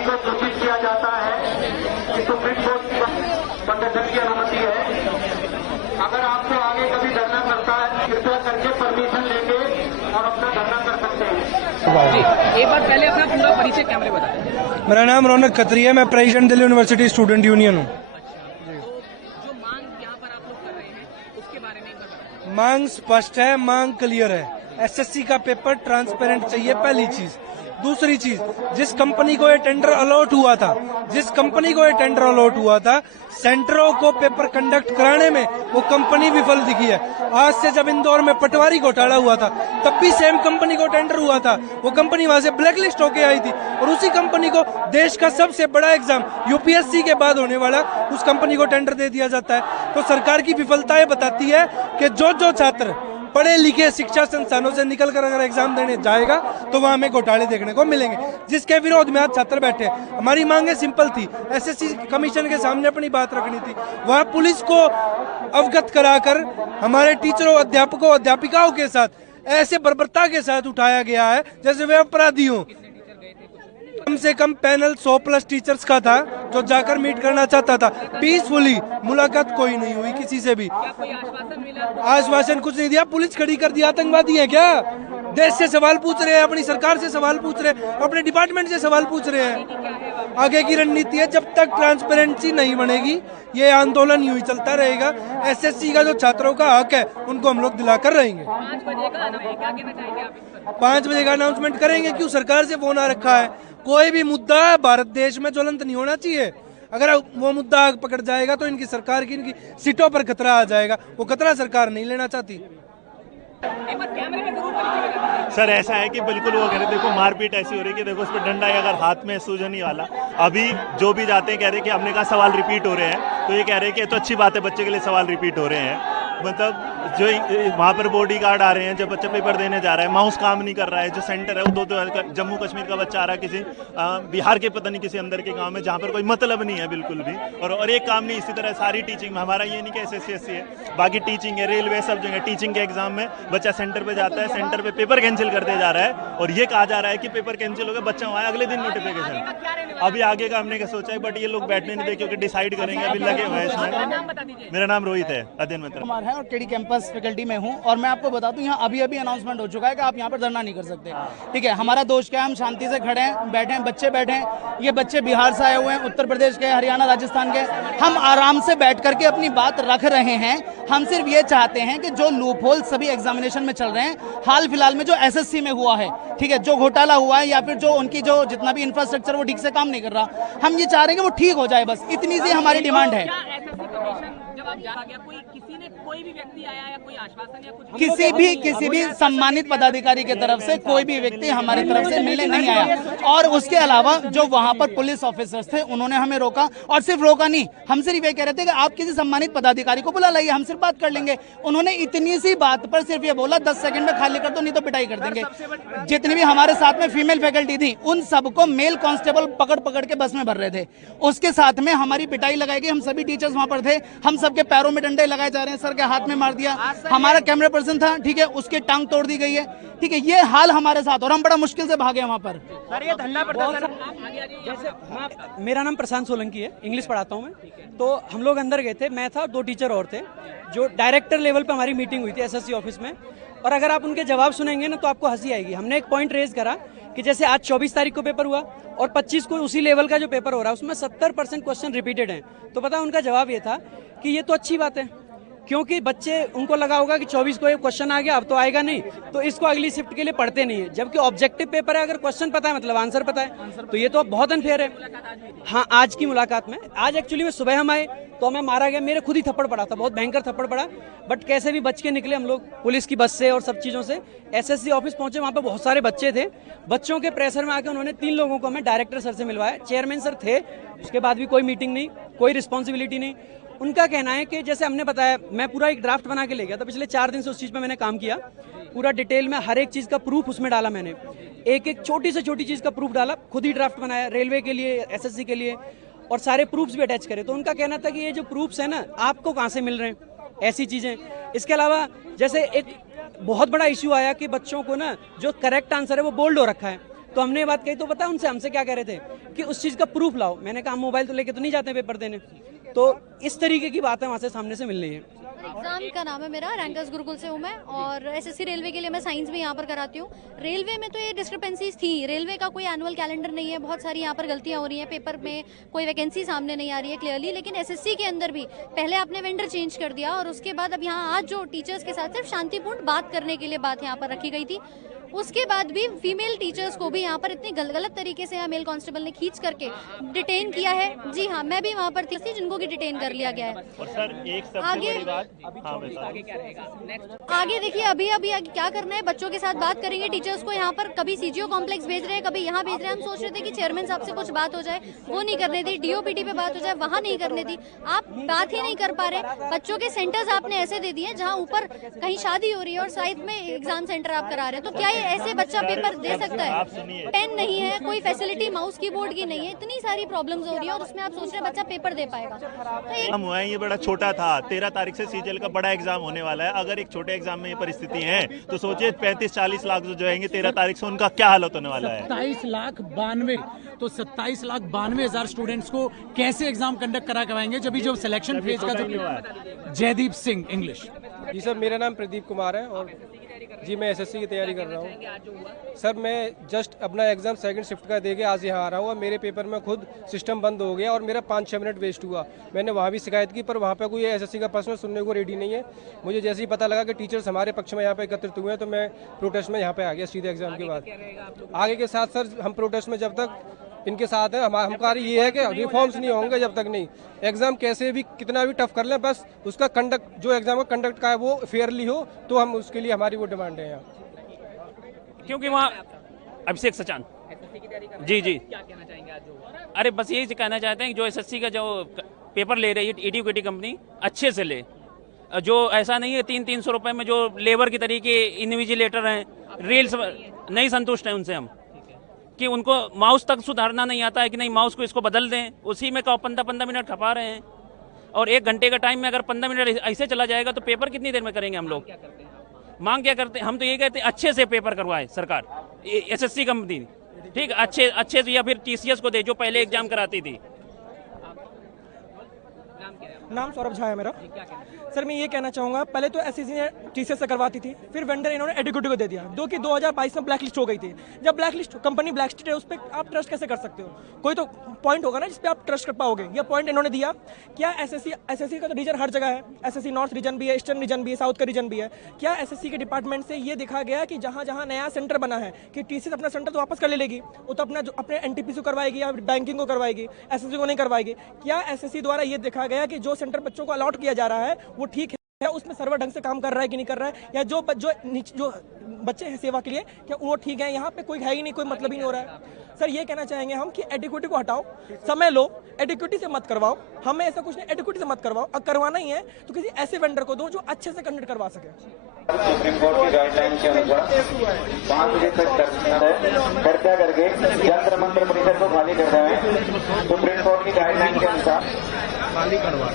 सभी को सूचित किया जाता है कि सुप्रीम कोर्ट की प्रदर्शन की अनुमति है। अगर आपको आगे कभी धरना करता है, कृपया करके परमिशन लेके और अपना धरना कर सकते हैं। जी, एक बार पहले अपना पूरा परिचय कैमरे बताएं। मेरा नाम रौनक खत्री है, मैं president Delhi university student union हूँ। जो मांग यहाँ पर आप लोग कर रहे हैं उसके बारे में बताएं। मांग स्पष्ट है, मांग क्लियर है। एसएससी का पेपर ट्रांसपेरेंट चाहिए, पहली चीज। दूसरी चीज, जिस कंपनी को ये टेंडर अलॉट हुआ था, सेंटरों को पेपर कंडक्ट कराने में वो कंपनी विफल दिखी है। आज से जब इंदौर में पटवारी घोटाला हुआ था, तब भी सेम कंपनी को टेंडर हुआ था, वो कंपनी वहां से ब्लैकलिस्ट होके आई थी, और उसी कंपनी को देश का सबसे बड़ा एग्जाम यूपीएससी के बाद होने वाला, उस कंपनी को टेंडर दे दिया जाता है। तो सरकार की विफलताएं बताती है कि जो छात्र पढ़े लिखे शिक्षा संस्थानों से निकलकर अगर एग्जाम देने जाएगा तो वहां हमें घोटाले देखने को मिलेंगे, जिसके विरोध में आज छात्र बैठे। हमारी मांगे सिंपल थी, एसएससी कमीशन के सामने अपनी बात रखनी थी, वहां पुलिस को अवगत कराकर हमारे टीचरों, अध्यापकों, अध्यापिकाओं के साथ ऐसे बर्बरता के साथ उठाया गया है जैसे वे अपराधी हों। कम से कम पैनल 100+ टीचर्स का था जो जाकर मीट करना चाहता था। पीसफुली मुलाकात कोई नहीं हुई किसी से भी। आश्वासन कुछ नहीं दिया, पुलिस खड़ी कर दिया। आतंकवादी है क्या? देश से सवाल पूछ रहे हैं, अपनी सरकार से सवाल पूछ रहे हैं, अपने डिपार्टमेंट से सवाल पूछ रहे हैं। आगे की रणनीति है, जब तक ट्रांसपेरेंसी नहीं बनेगी ये आंदोलन यूं ही चलता रहेगा। एसएससी का जो छात्रों का हक है उनको हम लोग दिलाकर रहेंगे। 5 बजे का अनाउंसमेंट करेंगे। क्यों? सरकार से फोन आ रखा है। कोई भी मुद्दा भारत देश में ज्वलंत नहीं होना चाहिए। अगर वो मुद्दा आग पकड़ जाएगा तो इनकी सरकार की, इनकी सीटों पर खतरा आ जाएगा। वो खतरा सरकार नहीं लेना चाहती। सर ऐसा है कि बिल्कुल वो कह रहे, देखो मारपीट ऐसी हो रही है कि देखो उस पर डंडा है, अगर हाथ में सूजनी वाला। अभी जो भी जाते हैं कह रहे हैं कि हमने कहा सवाल रिपीट हो रहे हैं, तो ये कह रहे हैं कि तो अच्छी बात है, बच्चे के लिए सवाल रिपीट हो रहे हैं। मतलब जो वहाँ पर बॉडीगार्ड आ रहे हैं, जब बच्चा पेपर देने जा रहा है, माउस काम नहीं कर रहा है। जो सेंटर है वो दो जम्मू कश्मीर का बच्चा आ रहा है, किसी बिहार के पता नहीं किसी अंदर के गांव में, जहाँ पर कोई मतलब नहीं है बिल्कुल भी, और एक काम नहीं। इसी तरह सारी टीचिंग में हमारा ये नहीं कि SSC है, बाकी टीचिंग है, रेलवे, सब जगह टीचिंग के एग्जाम में बच्चा सेंटर पे जाता है, सेंटर पे पेपर कैंसिल कर दिया जा रहा है, और ये कहा जा रहा है कि पेपर कैंसिल हो गया, बच्चा वहाँ अगले दिन नोटिफिकेशन। अभी आगे का हमने क्या सोचा है, बट ये लोग बैठने नहीं दे क्योंकि डिसाइड करेंगे, अभी लगे हुए हैं इसमें। मेरा नाम रोहित है, अध्ययन मित्र है, और केडी कैंपस फैकल्टी में हूँ। और मैं आपको बता दूं, यहाँ अभी अनाउंसमेंट हो चुका है कि आप यहाँ पर धरना नहीं कर सकते। ठीक है, हमारा दोष क्या है, हम शांति से खड़े हैं, बैठे हैं, बच्चे बैठे हैं। ये बच्चे बिहार से आए हुए हैं, उत्तर प्रदेश के, हरियाणा, राजस्थान के। हम आराम से बैठ करके अपनी बात रख रहे हैं। हम सिर्फ ये चाहते हैं कि जो लूप होल सभी एग्जामिनेशन में चल रहे हैं, हाल फिलहाल में जो SSC में हुआ है, ठीक है, जो घोटाला हुआ है, या फिर जो उनकी जो जितना भी इंफ्रास्ट्रक्चर वो ठीक से काम नहीं कर रहा, हम ये चाह रहे हैं कि वो ठीक हो जाए। बस इतनी सी हमारी डिमांड है। कोई भी व्यक्ति आया या कोई आश्वासन या कुछ? किसी भी सम्मानित पदाधिकारी की तरफ से कोई भी व्यक्ति हमारी तरफ से मिलने नहीं आया। और उसके अलावा जो वहां पर पुलिस ऑफिसर्स थे, उन्होंने हमें रोका, और सिर्फ रोका नहीं, हम सिर्फ ये कह रहे थे कि आप किसी सम्मानित पदाधिकारी को बुला लाइए, हम सिर्फ बात कर लेंगे। उन्होंने इतनी सी बात पर सिर्फ ये बोला 10 सेकंड में खाली कर दो, नहीं तो पिटाई कर देंगे। जितनी भी हमारे साथ में फीमेल फैकल्टी थी, उन सबको मेल कांस्टेबल पकड़ के बस में भर रहे थे। उसके साथ में हमारी पिटाई लगाई गई। हम सभी टीचर्स वहां पर थे, हम सबके पैरों में डंडे लगाए जा रहे हैं, सर के हाथ में मार दिया। हमारा कैमरा पर्सन था, ठीक है, उसकी टांग तोड़ दी गई है। ठीक है, ये हाल हमारे साथ, और हम बड़ा मुश्किल से भागे वहां पर। सर ये धरना प्रदर्शन, मेरा नाम प्रशांत सोलंकी है, इंग्लिश पढ़ाता हूँ मैं। तो हम लोग अंदर गए थे, मैं था, 2 टीचर और थे। जो डायरेक्टर लेवल पे हमारी मीटिंग हुई थी SSC ऑफिस में, और अगर आप उनके जवाब सुनेंगे ना तो आपको हंसी आएगी। हमने एक पॉइंट रेज करा कि जैसे आज 24 तारीख को पेपर हुआ और 25 को उसी लेवल का जो पेपर हो रहा है उसमें 70% क्वेश्चन रिपीटेड हैं। तो पता उनका जवाब ये था कि ये तो अच्छी बात है, क्योंकि बच्चे, उनको लगा होगा कि 24 को ये क्वेश्चन आ गया, अब तो आएगा नहीं, तो इसको अगली शिफ्ट के लिए पढ़ते नहीं है। जबकि ऑब्जेक्टिव पेपर है, अगर क्वेश्चन पता है मतलब आंसर पता है, तो ये तो बहुत अनफेयर है। हाँ, आज की मुलाकात में, आज एक्चुअली में सुबह हम आए तो हमें मारा गया, मेरे खुद ही थप्पड़ पड़ा था, बहुत भयंकर थप्पड़ पड़ा, बट कैसे भी बच के निकले हम लोग पुलिस की बस से और सब चीज़ों से। SSC ऑफिस पहुंचे, वहाँ पे बहुत सारे बच्चे थे। बच्चों के प्रेशर में आके उन्होंने 3 लोगों को हमें डायरेक्टर सर से मिलवाया। चेयरमैन सर थे, उसके बाद भी कोई मीटिंग नहीं, कोई रिस्पॉन्सिबिलिटी नहीं। उनका कहना है कि जैसे हमने बताया, मैं पूरा एक ड्राफ्ट बना के ले गया था, पिछले 4 दिन से उस चीज़ पे मैंने काम किया, पूरा डिटेल में हर एक चीज़ का प्रूफ उसमें डाला मैंने, एक छोटी से छोटी चीज़ का प्रूफ डाला, खुद ही ड्राफ्ट बनाया, रेलवे के लिए, SSC के लिए, और सारे प्रूफ्स भी अटैच करे। तो उनका कहना था कि ये जो प्रूफ्स है ना, आपको कहाँ से मिल रहे हैं ऐसी चीज़ें। इसके अलावा जैसे एक बहुत बड़ा इश्यू आया कि बच्चों को ना जो करेक्ट आंसर है वो बोल्ड हो रखा है, तो हमने ये बात कही तो पता है उनसे हमसे क्या कह रहे थे कि उस चीज़ का प्रूफ लाओ। मैंने कहा मोबाइल तो लेके तो नहीं जाते पेपर देने। तो इस तरीके की बातें वहाँ से सामने से मिल रही है। एग्जाम का नाम है मेरा, रैंकर्स गुरुकुल से हूँ मैं, और एसएससी रेलवे के लिए मैं साइंस भी यहाँ पर कराती हूँ। रेलवे में तो ये डिस्क्रिपेंसीज थी, रेलवे का कोई एनुअल कैलेंडर नहीं है, बहुत सारी यहाँ पर गलतियाँ हो रही हैं, पेपर में कोई वैकेंसी सामने नहीं आ रही है क्लियरली। लेकिन एसएससी के अंदर भी पहले आपने वेंडर चेंज कर दिया और उसके बाद अब यहाँ आज जो टीचर्स के साथ सिर्फ शांतिपूर्ण बात करने के लिए बात यहाँ पर रखी गई थी, उसके बाद भी फीमेल टीचर्स को भी यहाँ पर इतनी गलत तरीके से मेल कांस्टेबल ने खींच करके डिटेन किया है। जी हाँ, मैं भी वहाँ पर थी जिनको की डिटेन कर लिया गया है। और सर एक सबसे बड़ी बात, आगे देखिए अभी क्या करना है, बच्चों के साथ बात करेंगे, टीचर्स को यहाँ पर कभी सीजीओ कॉम्प्लेक्स भेज रहे हैं, कभी यहाँ भेज रहे हैं। हम सोच रहे थे कि चेयरमैन साहब से कुछ बात हो जाए, वो नहीं करने दी। डीओपीटी पे बात हो जाए, वहाँ नहीं करने दी। आप बात ही नहीं कर पा रहे। बच्चों के सेंटर्स आपने ऐसे दे दिए जहाँ ऊपर कहीं शादी हो रही है और साइड में एग्जाम सेंटर आप करा रहे हैं। तो क्या ऐसे बच्चा पेपर दे सकता है? पेन नहीं है, कोई फैसिलिटी माउस कीबोर्ड की नहीं है, इतनी सारी प्रॉब्लम्स हो रही है और उसमें आप सोच रहे हैं बच्चा पेपर दे पाएगा? तो हम हुआ है, ये बड़ा छोटा था। 13 तारीख से सीजीएल का बड़ा एग्जाम होने वाला है। अगर एक छोटे एग्जाम में ये परिस्थिति है तो सोचिए 35-40 लाख जो आएंगे 13 तारीख से, उनका क्या हालत होने वाला है। 27 लाख 92,000 स्टूडेंट्स को कैसे एग्जाम कंडक्ट करा करवाएंगे जब जो सिलेक्शन फेज का जो जयदीप सिंह इंग्लिश। जी सर, मेरा नाम प्रदीप कुमार है और जी मैं एसएससी की तैयारी कर रहा हूँ। सर मैं जस्ट अपना एग्ज़ाम सेकंड शिफ्ट का देके आज यहाँ आ रहा हूँ और मेरे पेपर में खुद सिस्टम बंद हो गया और मेरा 5-6 मिनट वेस्ट हुआ। मैंने वहाँ भी शिकायत की पर वहाँ पे कोई एसएससी का पर्सनल सुनने को रेडी नहीं है। मुझे जैसे ही पता लगा कि टीचर्स हमारे पक्ष में यहाँ पे एकत्रित हुए हैं तो मैं प्रोटेस्ट में यहाँ पे आ गया सीधे एग्जाम के बाद। आगे के साथ सर हम प्रोटेस्ट में जब तक इनके साथ है, हमारा कार्य ये है कि रिफॉर्म्स नहीं होंगे जब तक नहीं। एग्जाम कैसे भी कितना भी टफ कर लें, बस उसका कंडक्ट जो एग्जाम का कंडक्ट का है वो फेयरली हो, तो हम उसके लिए हमारी वो डिमांड है यहाँ। क्योंकि वहाँ अभिषेक सचान जी क्या कहना चाहेंगे आज जो? अरे बस यही कहना चाहते हैं कि जो एसएससी का जो पेपर ले रही है ईडीक्यूटी कंपनी अच्छे से ले। जो ऐसा नहीं है 300-300 रुपए में जो लेबर की तरीके इन्विजिलेटर हैं, रील्स नहीं संतुष्ट हैं उनसे हम, कि उनको माउस तक सुधारना नहीं आता है कि नहीं माउस को इसको बदल दें, उसी में 15 मिनट खपा रहे हैं। और 1 घंटे का टाइम में अगर 15 मिनट ऐसे चला जाएगा तो पेपर कितनी देर में करेंगे हम लोग? मांग क्या करते हैं? हम तो ये कहते हैं अच्छे से पेपर करवाए सरकार, एसएससी कंपनी ठीक अच्छे से, या फिर टीसीएस को दे जो पहले एग्जाम कराती थी। नाम सौरभ झा है मेरा। सर मैं ये कहना चाहूँगा, पहले तो एसएससी ने टीसीएस से करवाती थी, फिर वेंडर इन्होंने एडुकेटी को दे दिया, जो कि 2022 में ब्लैक लिस्ट हो गई थी। जब black list company black list है उस पर आप ट्रस्ट कैसे कर सकते हो? कोई तो पॉइंट होगा ना जिस पे आप ट्रस्ट कर पाओगे। ये पॉइंट इन्होंने दिया। क्या एसएससी का तो रीजन हर जगह है, एसएससी नॉर्थ रीजन भी है, ईस्टर्न रीजन भी है, साउथ का रीजन भी है। क्या एसएससी के डिपार्टमेंट से ये देखा गया कि जहाँ जहाँ नया सेंटर बना है कि टीसीएस अपना सेंटर तो वापस कर ले लेगी, वो तो अपने एनटीपीसी को करवाएगी या बैंकिंग को करवाएगी, एसएससी को नहीं करवाएगी? क्या एसएससी द्वारा ये देखा गया कि जो सेंटर बच्चों को अलॉट किया जा रहा है वो ठीक है, उसमें सर्वर ढंग से काम कर रहा है कि नहीं कर रहा है, या जो बच्चे हैं सेवा के लिए क्या वो ठीक है? यहाँ पे कोई है ही नहीं, कोई मतलब ही नहीं हो रहा है। सर ये कहना चाहेंगे हम कि एडिक्विटी को हटाओ, समय लो, एडिक्विटी से मत करवाओ। हमें ऐसा कुछ नहीं, एडिक्विटी से मत करवाओ। अब करवाना ही है तो किसी ऐसे वेंडर को दो जो अच्छे से कंडक्ट करवा सके। सुप्रीम कोर्ट की गाइडलाइन के अनुसार 5 बजे तक चर्चा करके जंतर मंत्र परिसर को खाली कर रहे हैं। सुप्रीम कोर्ट की गाइडलाइन के अनुसार खाली करवा